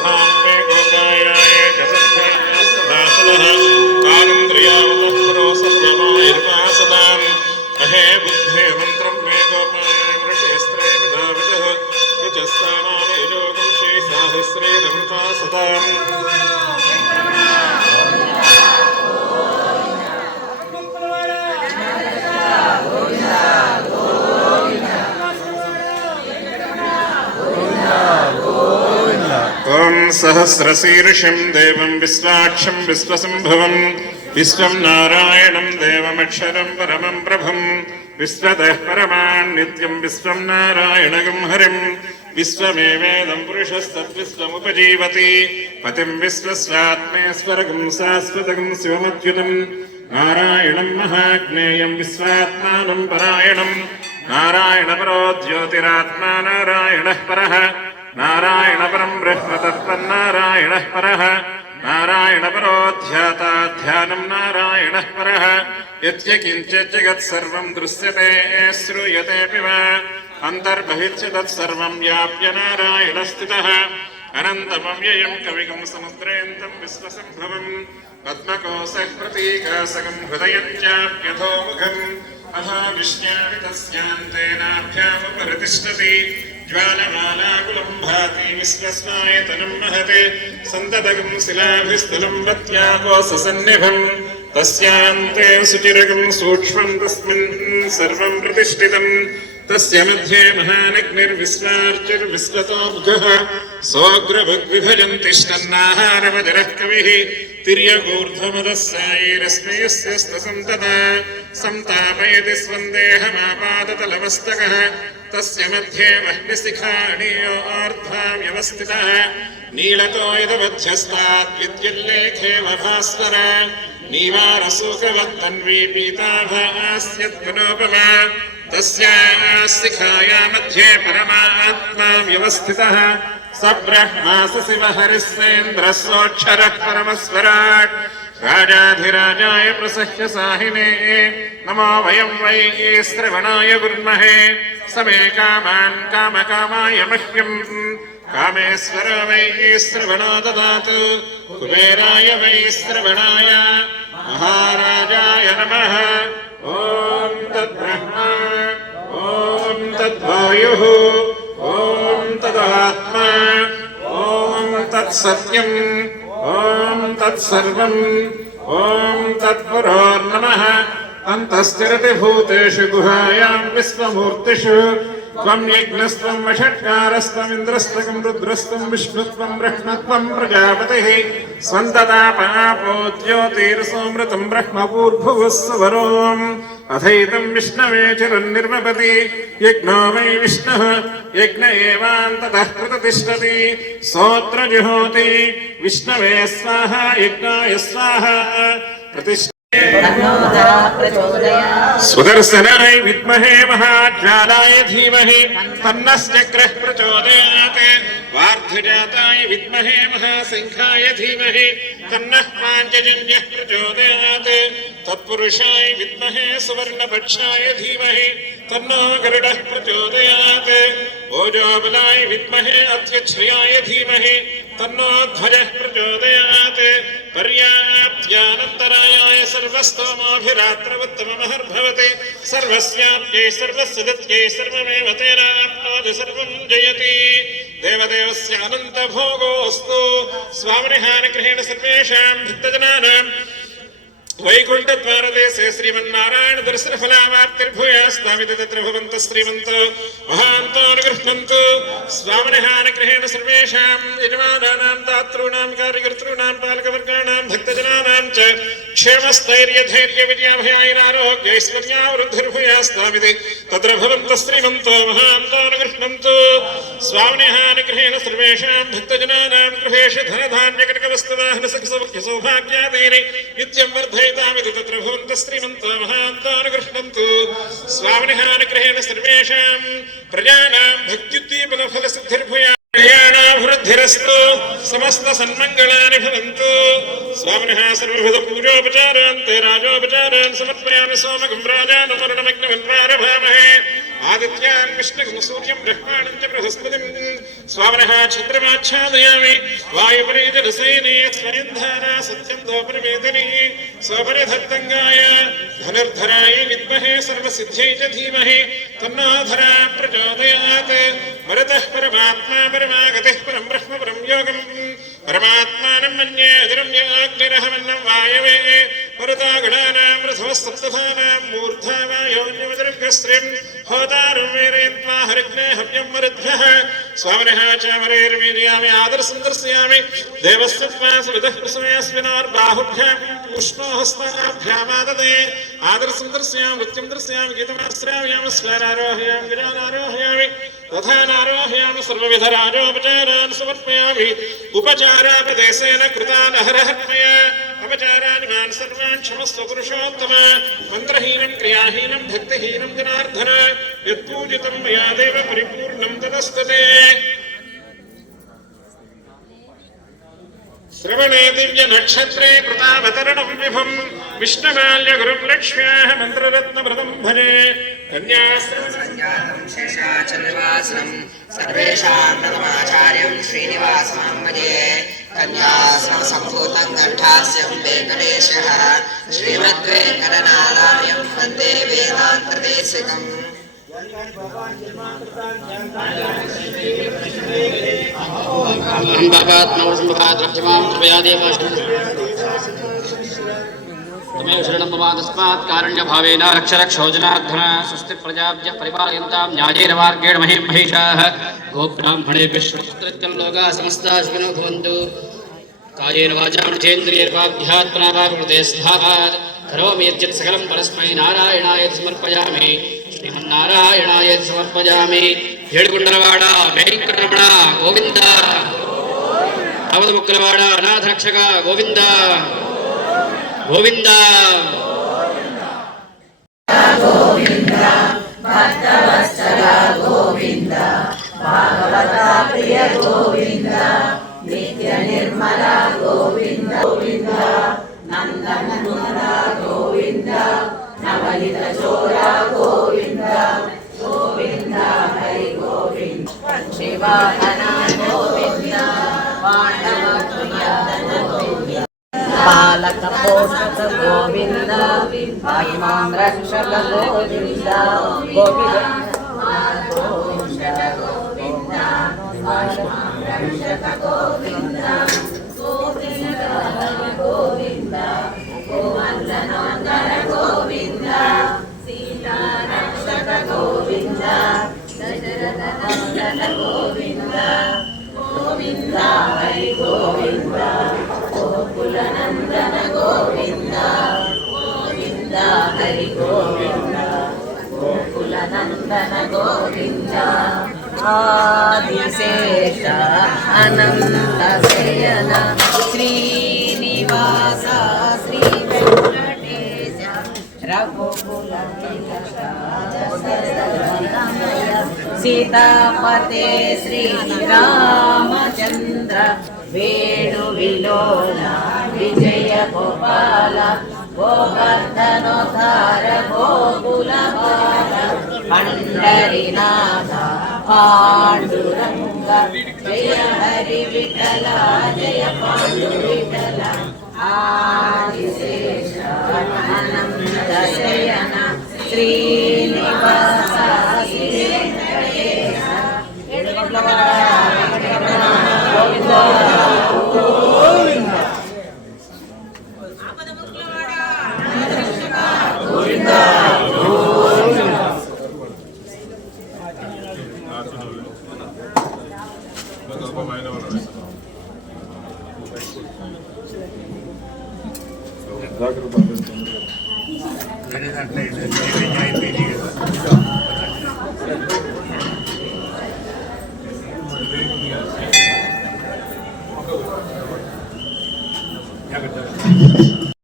दधां मे गोपायाय च सद्धास्तदासनः कालन्द्रियावतः पुरो सर्वमायुर्वासदाम् अहे बुद्धे मन्त्रं मे गोपायाय वृषेस्त्रे विधावितः रुचस्तानानि योगं श्रीसाहस्रे रमता सदाम् सहस्रशीर्षं देवं विश्वाक्षं विश्वसंभवं विश्वं नारायणं देवमक्षरं परमं प्रभं विश्वतः परमान् नित्यं विश्वं नारायणगं हरिं विश्वमेवेदं पुरुषस्तद्विश्वमुपजीवति पतिं विश्वस्यात्मेश्वरगं शाश्वतं शिवमच्युतं नारायणं महाज्ञेयं विश्वात्मानं परायणं नारायणपरो ज्योतिरात्मा नारायणः परः नारायण परं ब्रह्म तत्पन्नारायणः परः नारायण परो ध्याता ध्यानं नारायणः परः यच्च जगत्सर्वं दृश्यते श्रूयतेऽपि वा अन्तर्बहिश्च तत्सर्वं व्याप्य नारायणः स्थितः अनन्तमव्ययं कविगं समुद्रेऽन्तं विश्वसंभवं पद्मकोशः प्रतीकासकं हृदयं चाप्यधोमुखम् अथा विष्ण्यावितस्यान्तेनाभ्यामुपरितिष्ठति ज्वालमालाकुलं भाति विश्वस्नायतनं महते सन्ततगं शिलाभिस्थलं वत्याकोशसन्निभं तस्यान्ते सुचिरगं सूक्ष्मं तस्मिन् सर्वं प्रतिष्ठितं तस्य मध्ये महानग्निर्विश्वार्चिर्विश्वतो मुखः सोऽग्रभग्विभजन् तिष्ठन्नाहारमजरः कविः तिर्यगूर्ध्वमदस्सायैरस्मयस्यस्तसन्तता संतापयति स्वन्देहमापादतलमस्तकः तस्य मध्ये वह्निशिखाणीयो आर्द्धाव्यवस्थितः नीलतो यदवध्यस्ताद्विद्युल्लेखेव भास्वर नीवारसूकवत्तन्वी पीताभास्यद्गुणोपमा तस्याः शिखाया मध्ये परमात्मा व्यवस्थितः स ब्रह्मा स शिवः हरिस्सेन्द्रः सोऽक्षरः परमस्वराट् राजाधिराजाय प्रसह्य साहिने नमो वयं वै श्रवणाय कुर्महे समे कामान् कामकामाय मह्यं कामेश्वर वै श्रवणो ददातु कुबेराय वै श्रवणाय महाराजाय नमः ॐ तद्ब्रह्मा ॐ तद्वायुः ॐ तदात्मा ॐ तत्सत्यम् ॐ तत्सर्वम् ॐ तत्पुरोर्नमः अन्तस्तिरति भूतेषु गुहायां विश्वमूर्तिषु त्वं यज्ञस्त्वं वषट्कारस्त्वमिन्द्रस्त्वं रुद्रस्त्वं विष्णुत्वं ब्रह्मत्वं प्रजापतिः स्वन्ततापापो ज्योतिर्सोमृतं ब्रह्मपूर्भुवः सुवरोम् अथैतं विष्णवे चिरन्निर्मपति यज्ञो वै विष्णुः यज्ञ एवान्ततः प्रतिष्ठति सोऽत्र जुहोति विष्णवे स्वाहा यज्ञाय स्वाहा प्रतिष्ठति सुदर्शनाय विद्महे महाज्वालाय धीमहि तन्नश्चक्रः प्रचोदयात् वार्धजाताय विद्महे महासिंहाय धीमहि तन्नः पाञ्चजन्यः प्रचोदयात् तत्पुरुषाय विद्महे सुवर्णपक्षाय धीमहि तन्नो गरुडः प्रचोदयात् ओजोबलाय विद्महे अध्यक्षयाय धीमहि तन्नो ध्वजः प्रचोदयात् पर्याप्त्यानन्तरायाय सर्वस्तोमोऽभिरात्रवत्तममहर्भवति सर्वस्याप्यै सर्वस्य सर्वमेव तेनाप्नोति सर्वं जयति देवदेवस्य अनन्तभोगोऽस्तु स्वामिनिहानुग्रहेण सर्वेषां भक्तजनानां वैकुण्ठद्वारदेशे श्रीमन्नारायण दर्शनफलावाप्तिर्भूयास्तामिति तत्र भवन्तः श्रीमन्तो महान्तोऽनुगृह्णन्तु स्वामिनिहानुग्रहेण सर्वेषां यजमानानां दातॄणां कार्यकर्तॄणां पालकवर्गाणां भक्तजनानां च क्षेमस्थैर्यधैर्यविजयाभयाैरारोग्यैश्वर्यावृद्धिर्भूयास्तामिति तत्र भवन्तः श्रीमन्तो महान्तोऽनुगृह्णन्तु स्वामिनिहानुग्रहेण सर्वेषां भक्तजनानां गृहेषु धनधान्यकनकवस्तुवाहनसौभाग्यादीनि नित्यं वर्धय तत्र भवन्तः श्रीमन्तो महान्तोऽनुगृह्णन्तु स्वामिनिहानुग्रहेण सर्वेषां प्रजानां भक्त्युद्दीपनफलसिद्धिर्भूयात् कल्याणाभिवृद्धिरस्तु समस्त सन्मङ्गलानि भवन्तु स्वामिनः सर्वविध पूजोपचारान्ते राजोपचारान् समर्पयामि सोमगं राजानमरणमग्निमन्वारभामहे आदित्यान् विष्णुं सूर्यं ब्रह्माणं च बृहस्पतिं स्वामिनः छत्रमाच्छादयामि वायुपरीतरसेने स्वयंधारा सत्यं दोपरिवेदने स्वपरिधत्तङ्गाय धनुर्धराय विद्महे सर्वसिद्ध्यै च धीमहि तन्नो धरा प्रचोदयात् मरुतः परमात्मा परमागतिः परं ब्रह्म परं योगम् परमात्मानं मन्ये अग्निरहमन्नं वायवे मरुतागणानां रथवस्तप्तधानां मूर्धा वायोन्यवदर्भस्त्रिं होतारुं वेरयन्त्वा हरिग्ने हव्यं मरुद्भ्यः स्वामिनः चामरेर्वीर्यामि आदर्शं दर्शयामि देवस्य सवितः प्रसमयस्मिनार्बाहुभ्याम् उष्णोहस्ताभ्यामाददे आदर्शं दर्शयामि नृत्यं दर्शयामि गीतमाश्रावयामि स्वेरारोहयामि गिरानारोहयामि तथा नारोहयामि सर्वविधराजोपचारान् समर्पयामि उपचारापदेशेन कृतान् हरहत्मया अपचाराणि मान् सर्वान् क्षमस्व पुरुषोत्तम मन्त्रहीनं क्रियाहीनं भक्तिहीनं जनार्दन यत्पूजितं मया देव परिपूर्णं तदस्तु ते श्रवणे दिव्य नक्षत्रे कृतावतरणं विभुं विष्णुमाल्य गुरुं लक्ष्म्याः मन्त्ररत्नव्रतं भजे कन्याश्रमसञ्जातं शेषाचलनिवासं सर्वेषां प्रथमाचार्यं श्रीनिवासं भजे कन्याश्रमसम्भूतं घण्टास्यं वेङ्कटेशः श्रीमद्वेङ्कटनाथार्यं वन्दे वेदान्तदेशिकम् तमेव शरणं मम तस्मात् कारुण्यभावेन रक्ष रक्षोजनार्दन स्वस्ति प्रजाभ्यः परिपालयन्तां न्यायेन मार्गेण महिषाः गोब्राह्मणेभ्यः श्रुतस्त्रित्यं लोकाः समस्ताः सुखिनो भवन्तु कायेन वाचा मनसेन्द्रियैर्वाभ्यात्मना वा प्रकृते स्वभावात् करोमि यद्यत् सकलं परस्मै नारायणाय समर्पयामि श्रीमन्नारायणाय समर्पयामि ఏడుగుండలవాడ వెంకటరమణ గోవింద అవధముక్కలవాడ అనాథరక్షక గోవింద గోవింద గోవింద భక్తవత్సల గోవింద భాగవత ప్రియ గోవింద నిత్య నిర్మల గోవింద గోవింద నందనందన గోవింద నవలిత చోర గోవింద గోవింద హరి గోవింద శివాహన గోవింద పాండవ ప్రియందన గోవింద పాలక పోషక గోవింద మహిమాం రక్షక గోవింద గోవింద గోవింద రక్షక గోవింద గోవింద గోవింద గోవర్ధనోద్ధర గోవింద సీతా రక్షక గోవింద దశరథ నందన గోవింద గోవింద హరి గోవింద గోకులనందన గోవింద గోవింద హరి గోవింద గోకులనందన గోవింద ఆదిశేష అనంత శయన శ్రీనివాస శ్రీ వెంకటేశ రఘుకుల సీతాపతే శ్రీ రామచంద్ర వేణు విలోల విజయ గోపాల గోవర్ధనోద్ధార గోకుల బాల పండరినాథ పాండురంగ జయ హరి విఠల జయ పాండు విఠల ఆదిశేష అనంత శయన శ్రీనివాస శ్రీ వెంకటేశ గోవింద జాగ్రత్త